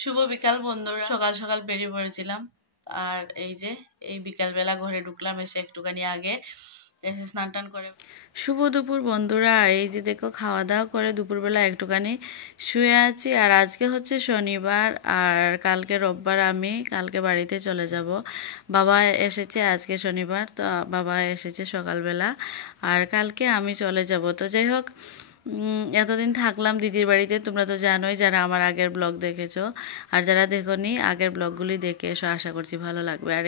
শুভ বিকাল বন্ধুরা, সকাল সকাল বেরিয়ে পড়েছিলাম। আর এই বিকালবেলা ঘরে ঢুকলাম, এসে একটুখানি আগে এসে স্নান টান করে শুভ দুপুর বন্ধুরা। আর দেখো খাওয়া দাওয়া করে দুপুরবেলা একটুখানি শুয়ে আছি। আর আজকে হচ্ছে শনিবার আর কালকে রোববার, আমি কালকে বাড়িতে চলে যাব। বাবা এসেছে, আজকে শনিবার তো বাবা এসেছে সকালবেলা, আর কালকে আমি চলে যাব। তো যাই হোক, এতদিন থাকলাম দিদির বাড়িতে, তোমরা তো জানোই যারা আমার আগের ব্লগ দেখেছো, আর যারা দেখোনি আগের ব্লগগুলি দেখে এসো, আশা করছি ভালো লাগবে। আর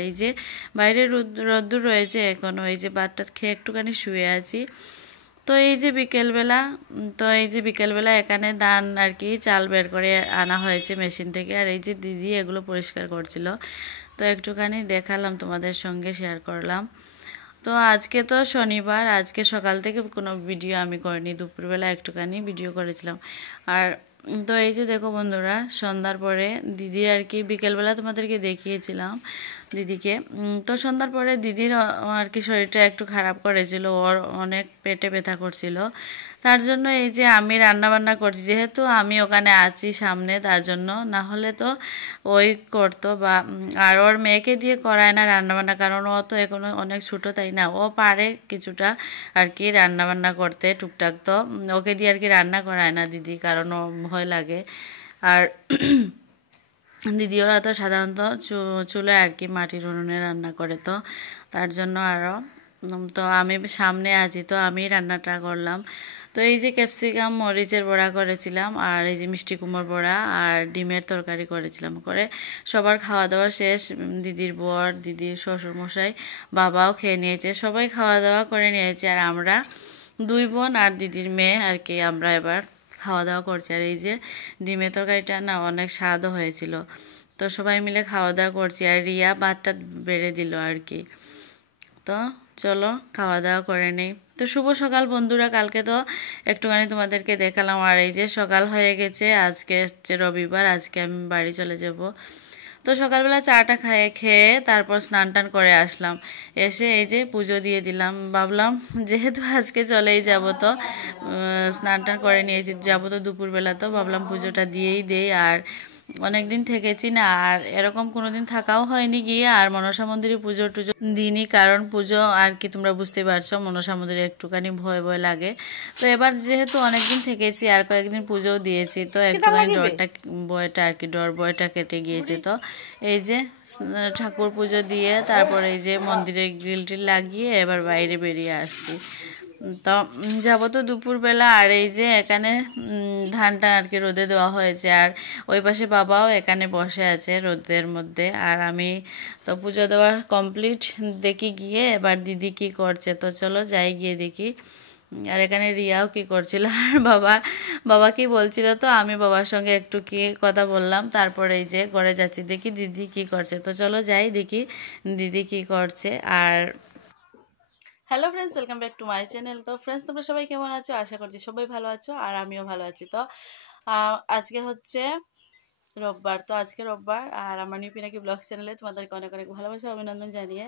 বাইরে রোদ্দুর রয়েছে এখনও, ভাতটা খেয়ে একটুখানি শুয়ে আছি। তো বিকেলবেলা, বিকেলবেলা এখানে ধান আর কি চাল বের করে আনা হয়েছে মেশিন থেকে, আর দিদি এগুলো পরিষ্কার করছিল, তো একটুখানি দেখালাম তোমাদের সঙ্গে, শেয়ার করলাম। তো আজকে তো শনিবার, আজকে সকাল থেকে কোনো ভিডিও আমি করিনি, দুপুরবেলা একটুখানি ভিডিও করেছিলাম। আর তো দেখো বন্ধুরা, সন্ধ্যার পরে দিদি আর কি বিকেলবেলা তোমাদেরকে দেখিয়েছিলাম দিদিকে। তো সন্ধ্যার পরে দিদির আর কি শরীরটা একটু খারাপ করেছিল, ওর অনেক পেটে ব্যথা করছিল। তার জন্য আমি রান্না বান্না করছি, যেহেতু আমি ওখানে আছি সামনে, তার জন্য। না হলে তো ওই করতো, বা আর ওর মেয়েকে দিয়ে করায় না রান্নাবান্না, কারণ ও তো এখনো অনেক ছোটো, তাই না? ও পারে কিছুটা আর কি রান্নাবান্না করতে টুকটাক, তো ওকে দিয়ে আর কি রান্না করায় না দিদি, কারণ ও ভয় লাগে। আর দিদি ওরা তো সাধারণত চুলায় আর কি মাটির উনুনে রান্না করে, তো তার জন্য আরও। তো আমি সামনে আছি, তো আমি রান্নাটা করলাম। তো ক্যাপসিকাম মরিচের বড়া করেছিলাম, আর মিষ্টি কুমড়োর বড়া আর ডিমের তরকারি করেছিলাম। করে সবার খাওয়া দাওয়া শেষ, দিদির বর, দিদির শ্বশুরমশাই, বাবাও খেয়ে নিয়েছে, সবাই খাওয়া দাওয়া করে নিয়েছে। আর আমরা দুই বোন আর দিদির মেয়ে আর কি আমরা এবার খাওয়া দাওয়া করছি। আর ডিমের তরকারিটা না অনেক স্বাদও হয়েছিল, তো সবাই মিলে খাওয়া দাওয়া করছি। আর রিয়া ভাতটা বেড়ে দিল আর কি। তো চলো খাওয়া দাওয়া করে নেই। তো শুভ সকাল বন্ধুরা, কালকে তো একটুখানি তোমাদেরকে দেখালাম। আর সকাল হয়ে গেছে, আজকে হচ্ছে রবিবার, আজকে আমি বাড়ি চলে যাব। তো সকালবেলা চাটা খেয়ে তারপর স্নান টান করে আসলাম, এসে পুজো দিয়ে দিলাম। ভাবলাম যেহেতু আজকে চলেই যাব, তো স্নান টান করে নিয়েছি, যাবো তো দুপুরবেলা, তো ভাবলাম পুজোটা দিয়েই দেই। আর অনেক দিন থেকেছি না, আর এরকম কোনোদিন থাকাও হয়নি গিয়ে। আর মনসা মন্দিরে পুজো টুজো দিনই, কারণ পুজো আর কি তোমরা বুঝতে পারছো, মনসা মন্দিরে একটুখানি ভয় ভয় লাগে। তো এবার যেহেতু অনেকদিন থেকেছি আর কয়েকদিন পুজোও দিয়েছি, তো একটুখানি ভয়টা আর কি ডর ভয়টা কেটে গিয়েছে। তো ঠাকুর পুজো দিয়ে তারপর মন্দিরে গ্রিল টিল লাগিয়ে এবার বাইরে বেরিয়ে আসছি। তো যাবো তো দুপুরবেলা। আর এখানে ধানটা আর কি রোদে দেওয়া হয়েছে, আর ওই পাশে বাবাও এখানে বসে আছে রোদের মধ্যে। আর আমি তো পুজো দেওয়া কমপ্লিট, দেখি গিয়ে এবার দিদি কি করছে। তো চলো যাই গিয়ে দেখি। আর এখানে রিয়াও কি করছিল, আর বাবা কি বলছিল, তো আমি বাবার সঙ্গে একটু কি কথা বললাম। তারপরে ঘরে যাচ্ছি, দেখি দিদি কি করছে। তো চলো যাই দেখি দিদি কি করছে। আর hello friends, welcome back to my channel. তো ফ্রেন্ডস, তোমরা সবাই কেমন আছো? আশা করছি সবাই ভালো আছো, আর আমিও ভালো আছি। তো আজকে হচ্ছে রোববার, তো আজকে রোববার, আর আমার নিউ পিনাকি ব্লগ চ্যানেলে তোমাদেরকে অনেক অনেক ভালোবাসা অভিনন্দন জানিয়ে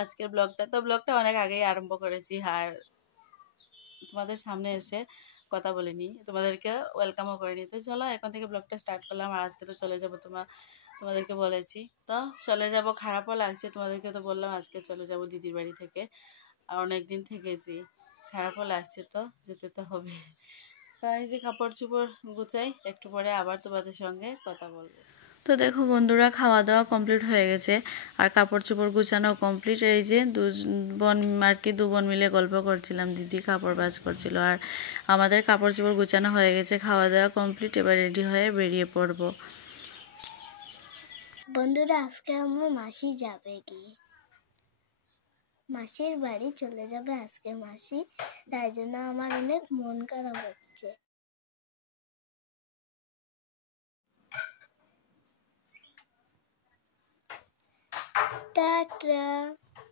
আজকের ব্লগটা অনেক আগেই আরম্ভ করেছি, আর তোমাদের সামনে এসে কথা বলিনি, তোমাদেরকে ওয়েলকামও করিনি। তো চলো এখন থেকে ব্লগটা স্টার্ট করলাম। আর আজকে তো চলে যাবো, তোমাদেরকে বলেছি, তো চলে যাব। খারাপও লাগছে, তোমাদেরকে তো বললাম আজকে চলে যাব দিদির বাড়ি থেকে, আর অনেক দিন থেকেছি, খারাপও লাগছে, তো যেতে তো হবে। তাই কাপড় চোপড় গুছাই, একটু পরে আবার তোমাদের সঙ্গে কথা বলবো। তো দেখো বন্ধুরা, খাওয়া দাওয়া কমপ্লিট হয়ে গেছে, আর কাপড় চোপড় গুছানো কমপ্লিট। দু বোন আর কি, 2 বোন মিলে গল্প করছিলাম, দিদি কাপড় ভাঁজ করছিল, আর আমাদের কাপড় চোপড় গুছানো হয়ে গেছে, খাওয়া দাওয়া কমপ্লিট, এবার রেডি হয়ে বেরিয়ে পড়বো। বন্ধুরা, আজকে আমার মাসি যাবে গিয়ে, মাসির বাড়ি চলে যাবে আজকে মাসি, তাই জন্য আমার অনেক মন খারাপ হচ্ছে। টাটা,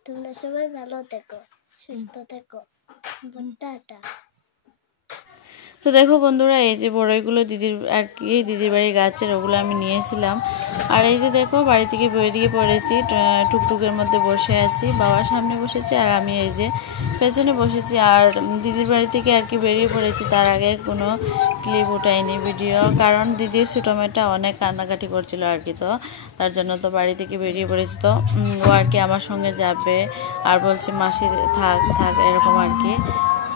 তোমরা সবাই ভালো থেকো, সুস্থ থেকো, টাটা। তো দেখো বন্ধুরা, বড়ইগুলো দিদির আর কি দিদির বাড়ির গাছের, ওগুলো আমি নিয়েছিলাম। আর এই যে দেখো বাড়ি থেকে বেরিয়ে পড়েছি, টুকটুকের মধ্যে বসে আছি, বাবার সামনে বসেছি আর আমি এই যে পেছনে বসেছি। আর দিদির বাড়ি থেকে আর কি বেরিয়ে পড়েছি, তার আগে কোনো ক্লিপ উঠাইনি ভিডিও, কারণ দিদির ছোটো মেয়েটা অনেক কান্নাকাটি করছিল আর কি, তো তার জন্য তো বাড়ি থেকে বেরিয়ে পড়েছি। তো ও আর কি আমার সঙ্গে যাবে আর বলছে মাসি থাক থাক এরকম আর কি,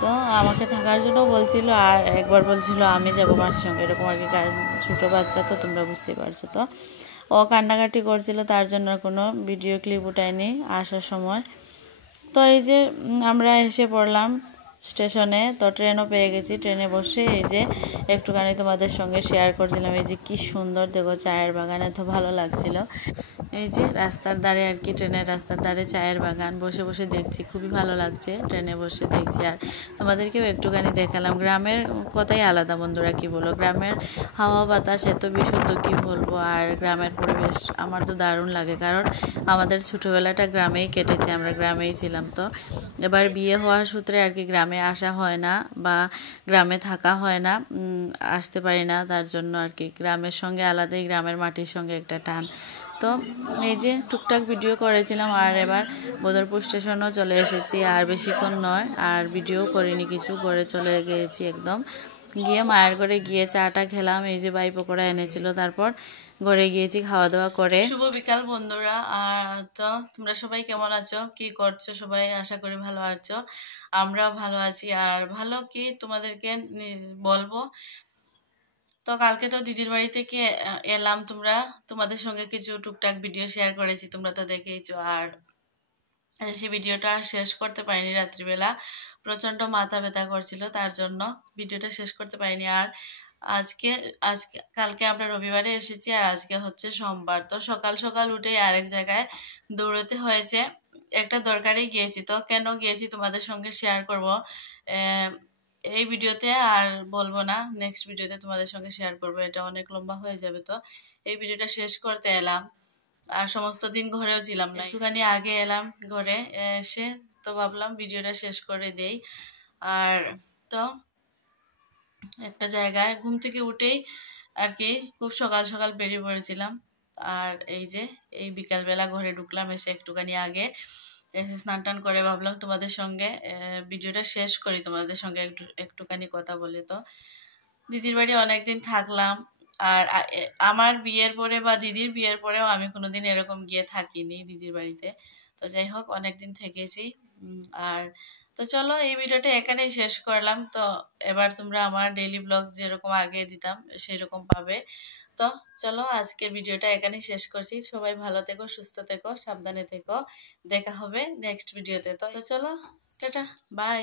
তো আমাকে থাকার জন্য বলছিল আর একবার বলছিল আমি যাব মাসির সঙ্গে এরকম আর কি, ছোটো বাচ্চা তো তোমরা বুঝতেই পারছো। তো ও কান্নাকাটি করছিল, তার জন্য কোনো ভিডিও ক্লিপ উঠায়নি আসার সময়। তো এই যে আমরা এসে পড়লাম স্টেশনে, তো ট্রেনও পেয়ে গেছি, ট্রেনে বসে এই যে একটুখানি তোমাদের সঙ্গে শেয়ার করছিলাম। এই যে কি সুন্দর দেখো চায়ের বাগান, এত ভালো লাগছিল। এই যে রাস্তার ধারে আর কি, ট্রেনের রাস্তার ধারে চায়ের বাগান, বসে বসে দেখছি, খুবই ভালো লাগছে ট্রেনে বসে দেখছি। আর তোমাদেরকেও একটুখানি দেখালাম। গ্রামের কথাই আলাদা বন্ধুরা, কি বলো, গ্রামের হাওয়া বাতাস এত বিশুদ্ধ কি বলবো। আর গ্রামের পরিবেশ আমার তো দারুণ লাগে, কারণ আমাদের ছোটোবেলাটা গ্রামেই কেটেছে, আমরা গ্রামেই ছিলাম। তো এবার বিয়ে হওয়ার সূত্রে আর কি গ্রামে আসা হয় না বা গ্রামে থাকা হয় না, আসতে পারি না, তার জন্য আর কি গ্রামের সঙ্গে আলাদাই, গ্রামের মাটির সঙ্গে একটা টান। তো এই যে টুকটাক ভিডিও করেছিলাম, আর এবার বদরপুর স্টেশনও চলে এসেছি, আর বেশিক্ষণ নয়, আর ভিডিও করিনি কিছু, ঘরে চলে গিয়েছি একদম। গিয়ে মায়ের ঘরে গিয়ে চাটা খেলাম, এই যে বাই পকোড়া এনেছিল, তারপর ঘরে গিয়েছি খাওয়া দাওয়া করে। শুভ বিকাল বন্ধুরা, তো তোমরা সবাই কেমন আছো, কি করছো সবাই, আশা করি ভালো আছো, আমরাও ভালো আছি। আর ভালো কি তোমাদেরকে বলবো, তো কালকে তো দিদির বাড়ি থেকে এলাম, তোমাদের সঙ্গে কিছু টুকটাক ভিডিও শেয়ার করেছি, তোমরা তো দেখেইছো। আর সেই ভিডিওটা শেষ করতে পারিনি, রাত্রিবেলা প্রচণ্ড মাথা ব্যথা করছিল, তার জন্য ভিডিওটা শেষ করতে পারিনি। আর আজকে কালকে আমরা রবিবারে এসেছি, আর আজকে হচ্ছে সোমবার। তো সকাল সকাল উঠে আরেক জায়গায় দৌড়তে হয়েছে, একটা দরকারে গিয়েছি। তো কেন গিয়েছি তোমাদের সঙ্গে শেয়ার করব এই ভিডিওতে, আর বলবো না, নেক্সট ভিডিওতে তোমাদের সঙ্গে শেয়ার করব, এটা অনেক লম্বা হয়ে যাবে। তো এই ভিডিওটা শেষ করতে এলাম, আর সমস্ত দিন ঘরেও ছিলাম না, একটুখানি আগে এলাম ঘরে এসে, তো ভাবলাম ভিডিওটা শেষ করে দেই। আর তো একটা জায়গায় ঘুম থেকে উঠেই আর কি খুব সকাল সকাল বেরিয়ে পড়েছিলাম, আর এই যে এই বিকালবেলা ঘরে ঢুকলাম, এসে একটুখানি আগে এসে স্নান টান করে ভাবলাম তোমাদের সঙ্গে ভিডিওটা শেষ করি, তোমাদের সঙ্গে একটুখানি কথা বলে। তো দিদির বাড়ি অনেকদিন থাকলাম, আর আমার বিয়ের পরে বা দিদির বিয়ের পরেও আমি কোনোদিন এরকম গিয়ে থাকিনি দিদির বাড়িতে। তো যাই হোক অনেকদিন থেকেছি। আর তো চলো এই ভিডিওটা এখানেই শেষ করলাম। তো এবার তোমরা আমার ডেইলি ব্লগ যেরকম আগে দিতাম সেই রকম পাবে। তো চলো আজকের ভিডিওটা এখানেই শেষ করছি, সবাই ভালো থেকো, সুস্থ থেকো, সাবধানে থেকো, দেখা হবে নেক্সট ভিডিওতে। তো চলো টাটা, বাই।